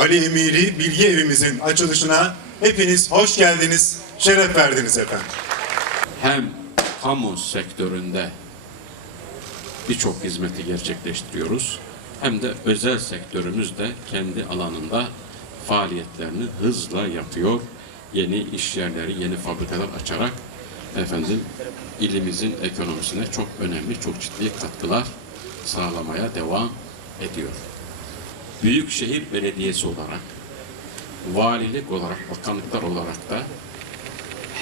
Ali Emiri Bilgi Evimizin açılışına hepiniz hoş geldiniz, şeref verdiniz efendim. hem kamu sektöründe birçok hizmeti gerçekleştiriyoruz. Hem de özel sektörümüz de kendi alanında faaliyetlerini hızla yapıyor. Yeni iş yerleri, yeni fabrikalar açarak efendim ilimizin ekonomisine çok önemli, çok ciddi katkılar sağlamaya devam ediyor. Büyükşehir Belediyesi olarak, valilik olarak, bakanlıklar olarak da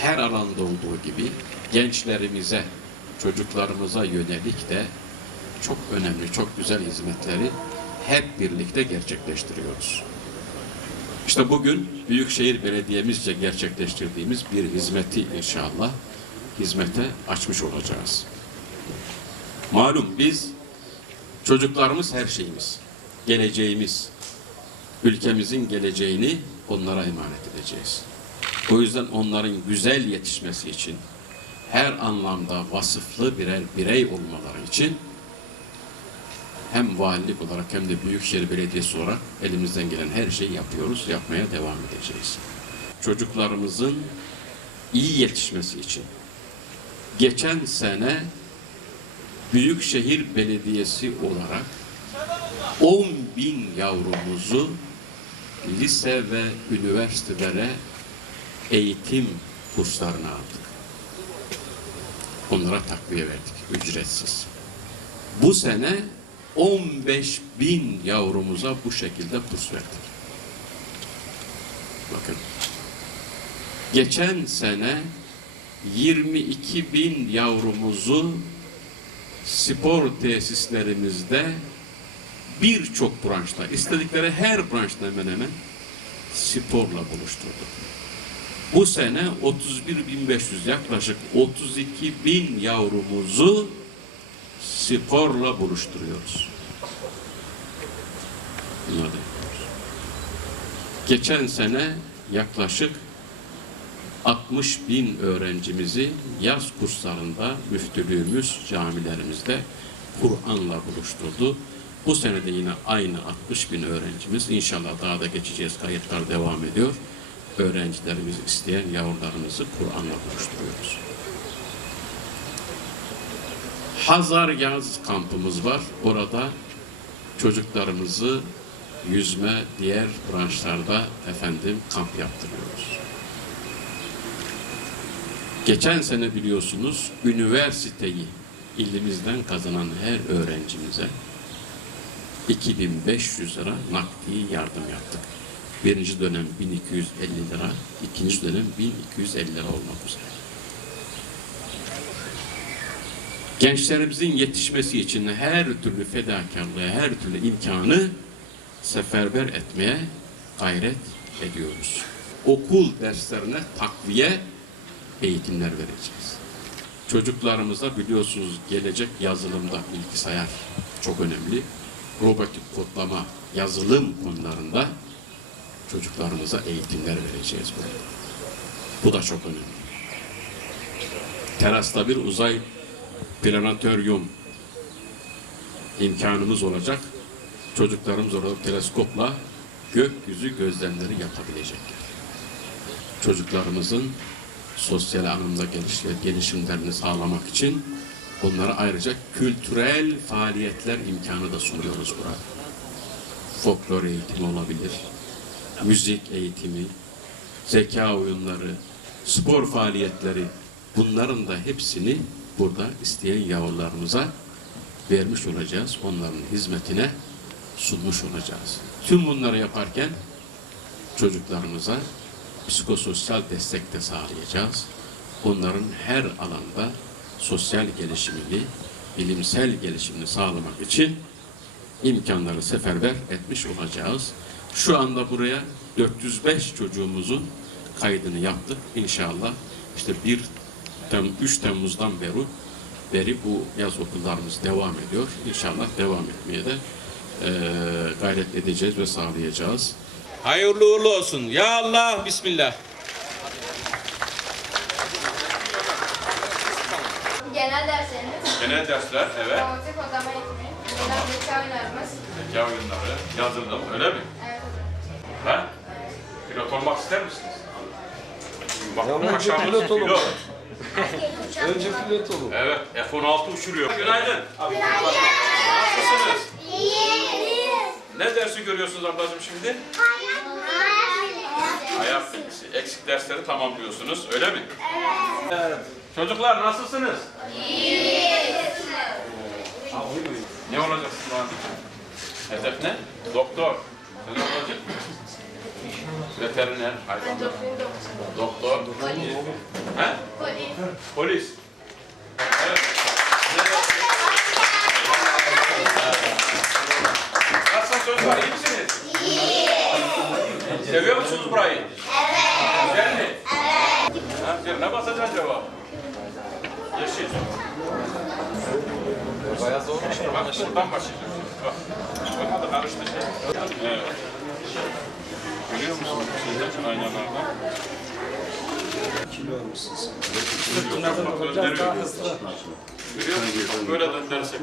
her alanda olduğu gibi gençlerimize, çocuklarımıza yönelik de çok önemli, çok güzel hizmetleri hep birlikte gerçekleştiriyoruz. İşte bugün Büyükşehir Belediye'mizce gerçekleştirdiğimiz bir hizmeti inşallah hizmete açmış olacağız. Malum biz çocuklarımız her şeyimiz, geleceğimiz, ülkemizin geleceğini onlara emanet edeceğiz. O yüzden onların güzel yetişmesi için her anlamda vasıflı birer birey olmaları için hem valilik olarak hem de Büyükşehir Belediyesi olarak elimizden gelen her şeyi yapıyoruz, yapmaya devam edeceğiz. Çocuklarımızın iyi yetişmesi için geçen sene Büyükşehir Belediyesi olarak 10 bin yavrumuzu lise ve üniversitelere eğitim kurslarına aldık. Onlara takviye verdik ücretsiz. Bu sene 15 bin yavrumuza bu şekilde kurs verdik. Bakın. Geçen sene 22 bin yavrumuzu spor tesislerimizde birçok branşta, istedikleri her branşta hemen hemen sporla buluşturduk. Bu sene 31.500 yaklaşık 32 bin yavrumuzu sporla buluşturuyoruz. Geçen sene yaklaşık 60 bin öğrencimizi yaz kurslarında müftülüğümüz camilerimizde Kur'an'la buluşturdu. Bu sene de yine aynı 60 bin öğrencimiz inşallah daha da geçeceğiz kayıtlar devam ediyor. Öğrencilerimiz isteyen yavrularımızı Kur'an'la buluşturuyoruz. Hazar Yaz kampımız var. Orada çocuklarımızı yüzme, diğer branşlarda efendim kamp yaptırıyoruz. Geçen sene biliyorsunuz üniversiteyi ilimizden kazanan her öğrencimize 2500 lira nakdi yardım yaptık. Birinci dönem 1250 lira, ikinci dönem 1250 lira olmak üzere. Gençlerimizin yetişmesi için her türlü fedakarlığı, her türlü imkanı seferber etmeye gayret ediyoruz. Okul derslerine takviye eğitimler vereceğiz. Çocuklarımıza biliyorsunuz gelecek yazılımda bilgisayar çok önemli. Robotik kodlama, yazılım konularında çocuklarımıza eğitimler vereceğiz burada. Bu da çok önemli. Terasta bir uzay planetoryum imkanımız olacak. Çocuklarımız orada teleskopla gökyüzü gözlemleri yapabilecekler. Çocuklarımızın sosyal anlamda gelişimlerini sağlamak için onlara ayrıca kültürel faaliyetler imkanı da sunuyoruz burada. Folklor eğitimi olabilir, müzik eğitimi, zeka oyunları, spor faaliyetleri bunların da hepsini burada isteyen yavrularımıza vermiş olacağız. Onların hizmetine sunmuş olacağız. Tüm bunları yaparken çocuklarımıza psikososyal destek de sağlayacağız. Onların her alanda sosyal gelişimini, bilimsel gelişimini sağlamak için imkanları seferber etmiş olacağız. Şu anda buraya 405 çocuğumuzun kaydını yaptık. İnşallah işte 1 Tem 3 Temmuz'dan beri beri bu yaz okullarımız devam ediyor. İnşallah devam etmeye de eee, gayret edeceğiz ve sağlayacağız. Hayırlı uğurlu olsun. Ya Allah, Bismillah. Genel derslerimiz, Genel dersler, evet. robotik kodlama eğitimi, bunlar zeka oynarımız. Zeka oyunları, yazılım, öyle mi? Evet. Ha? Pilot olmak ister misiniz? Bak önce paşamız pilot olun. pilot. Önce pilot olun. Evet, F-16 uçuruyor. Günaydın. Nasılsınız? Ne dersi görüyorsunuz ablacığım şimdi? Hayat bilgisi. Eksik dersleri tamamlıyorsunuz, öyle mi? Evet. Çocuklar nasılsınız? Ne olacaksın lan? Hedef ne? Doktor. Ne olacak? Veteriner, hayvan. Doktor. He? Polis. Evet. Nasılsınız çocuklar, iyi misiniz? İyi. Seviyor musunuz burayı? Evet. Güzel mi? Evet. Ne basacaksın cevap? Yeşil. Bayağı zormuş. Bak şuradan başlayacağım. Bak. Bak da karıştı şey. Evet. Görüyor musunuz şeyde aynalarda? Kilo almışsınız. Bak döndürüyor. Görüyor musunuz? Böyle döndürsek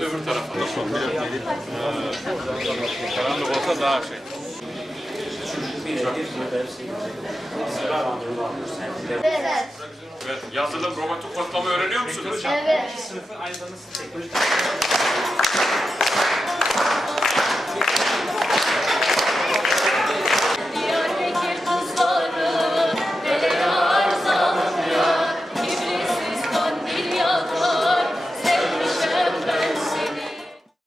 de öbür tarafa da sokuyor. Ee, Karanlık olsa daha şey. Evet. Evet, yazılım, robotik kodlama öğreniyor musunuz? Evet.